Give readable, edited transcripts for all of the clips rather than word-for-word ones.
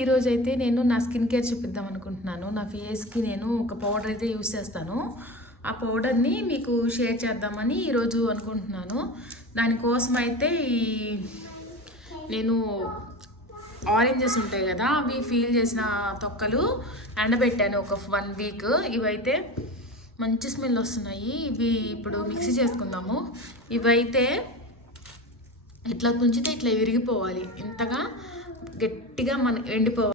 ఈరోజు అయితే నేను నా స్కిన్ కేర్ చూపిద్దాం అనుకుంటున్నాను. నా ఫేస్కి నేను ఒక పౌడర్ అయితే యూస్ చేస్తాను. ఆ పౌడర్ని మీకు షేర్ చేద్దామని ఈరోజు అనుకుంటున్నాను. దానికోసం అయితే నేను ఆరెంజెస్ ఉంటాయి కదా, అవి ఫీల్ చేసిన తొక్కలు ఎండబెట్టాను ఒక 1 వీక్. ఇవైతే మంచి స్మెల్ వస్తున్నాయి. ఇవి ఇప్పుడు మిక్సీ చేసుకుందాము. ఇవైతే ఇట్లా తుంచితే ఇట్లా విరిగిపోవాలి, ఇంతగా గట్టిగా మన ఎండిపోవాలి.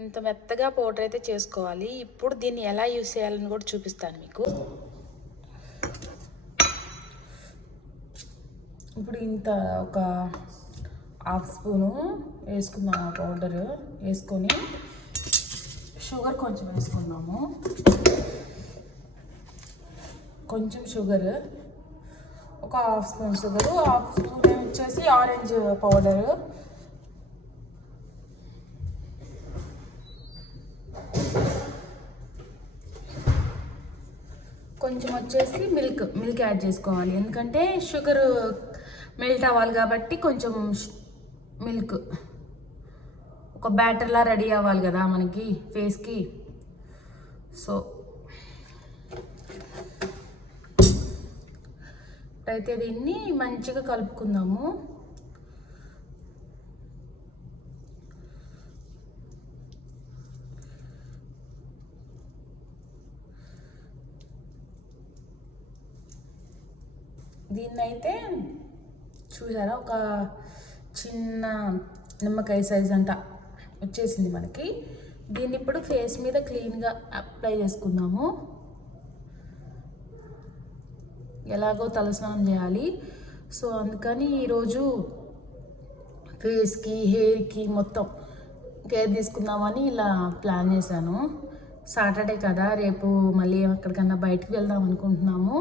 ఇంత మెత్తగా పౌడర్ అయితే చేసుకోవాలి. ఇప్పుడు దీన్ని ఎలా యూస్ చేయాలని కూడా చూపిస్తాను మీకు. ఇప్పుడు ఇంత ఒక 1/2 స్పూను వేసుకుందాం. ఆ పౌడర్ వేసుకొని షుగర్ కొంచెం వేసుకుందాము. కొంచెం షుగర్, ఒక 1/2 స్పూన్ షుగరు, 1/2 స్పూన్ వచ్చేసి ఆరెంజ్ పౌడరు, కొంచెం వచ్చేసి మిల్క్ యాడ్ చేసుకోవాలి. ఎందుకంటే షుగర్ మెల్ట్ అవ్వాలి కాబట్టి కొంచెం మిల్క్, ఒక బ్యాటర్లా రెడీ అవ్వాలి కదా మనకి ఫేస్కి. సో అయితే దీన్ని మంచిగా కలుపుకుందాము. దీన్నైతే చూసారా, ఒక చిన్న నిమ్మకాయ సైజ్ అంతా వచ్చేసింది మనకి. దీన్ని ఇప్పుడు ఫేస్ మీద క్లీన్గా అప్లై చేసుకుందాము. ఎలాగో తలస్నానం చేయాలి, సో అందుకని ఈరోజు ఫేస్కి హెయిర్కి మొత్తం కేర్ తీసుకుందామని ఇలా ప్లాన్ చేశాను. సాటర్డే కదా, రేపు మళ్ళీ ఎక్కడికన్నా బయటకు వెళ్దాం అనుకుంటున్నాము.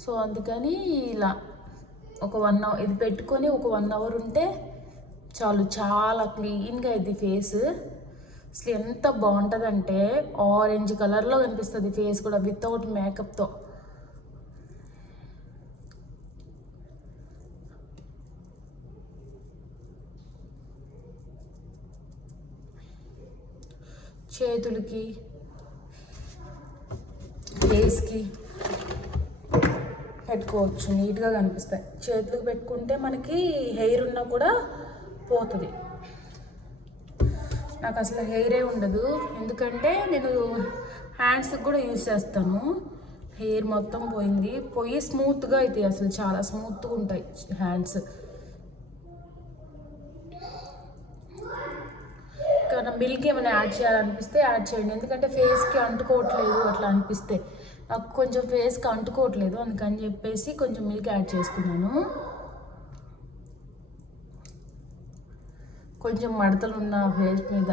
సో అందుకని ఇలా ఒక 1 అవర్ ఇది పెట్టుకొని ఒక 1 అవర్ ఉంటే చాలు, చాలా క్లీన్గా అయింది ఫేస్. అసలు ఎంత బాగుంటుందంటే ఆరెంజ్ కలర్లో కనిపిస్తుంది ఫేస్ కూడా, వితౌట్ మేకప్తో. చేతులకి ఫేస్కి పెట్టుకోవచ్చు, నీట్గా కనిపిస్తాయి. చేతులకు పెట్టుకుంటే మనకి హెయిర్ ఉన్నా కూడా పోతుంది. నాకు అసలు హెయిరే ఉండదు, ఎందుకంటే నేను హ్యాండ్స్కి కూడా యూజ్ చేస్తాను. హెయిర్ మొత్తం పోయి స్మూత్గా అవుతాయి, అసలు చాలా స్మూత్గా ఉంటాయి హ్యాండ్స్. కానీ మిల్క్ ఏమైనా యాడ్ చేయాలనిపిస్తే యాడ్ చేయండి, ఎందుకంటే ఫేస్కి అంటుకోవట్లేదు అట్లా అనిపిస్తే. నాకు కొంచెం ఫేస్కి అంటుకోవట్లేదు, అందుకని చెప్పేసి కొంచెం మిల్క్ యాడ్ చేసుకున్నాను. కొంచెం మడతలు ఉన్న ఫేస్ మీద,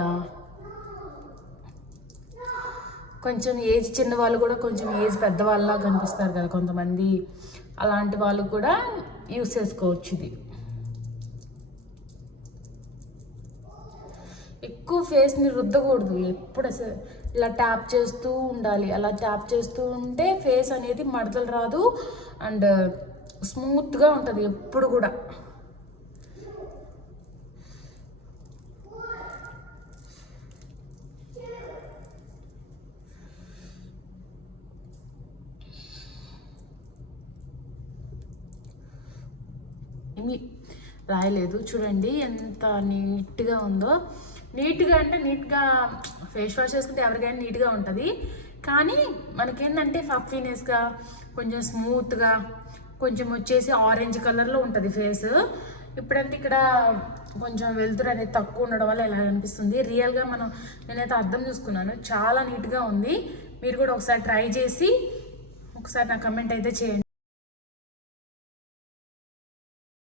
కొంచెం ఏజ్ చిన్న వాళ్ళు కూడా కొంచెం ఏజ్ పెద్దవాళ్ళలా కనిపిస్తారు కదా కొంతమంది, అలాంటి వాళ్ళు కూడా యూస్ చేసుకోవచ్చు. ఇది ఎక్కువ ఫేస్ని రుద్దకూడదు, ఎప్పుడు అసలు ఇలా ట్యాప్ చేస్తూ ఉండాలి. అలా ట్యాప్ చేస్తూ ఉంటే ఫేస్ అనేది మడతలు రాదు అండ్ స్మూత్గా ఉంటుంది ఎప్పుడు కూడా. ఏమి రాయలేదు చూడండి ఎంత నీట్గా ఉందో. నీట్గా అంటే నీట్గా ఫేస్ వాష్ చేసుకుంటే ఎవరికైనా నీట్గా ఉంటుంది, కానీ మనకేంటంటే ఫఫీనెస్గా, కొంచెం స్మూత్గా, కొంచెం వచ్చేసి ఆరెంజ్ కలర్లో ఉంటుంది ఫేస్. ఇప్పుడంటే ఇక్కడ కొంచెం వెలుతురు అనేది తక్కువ ఉండడం వల్ల ఇలా అనిపిస్తుంది. రియల్గా నేనైతే అర్థం చూసుకున్నాను, చాలా నీట్గా ఉంది. మీరు కూడా ఒకసారి ట్రై చేసి ఒకసారి నా కమెంట్ అయితే చేయండి.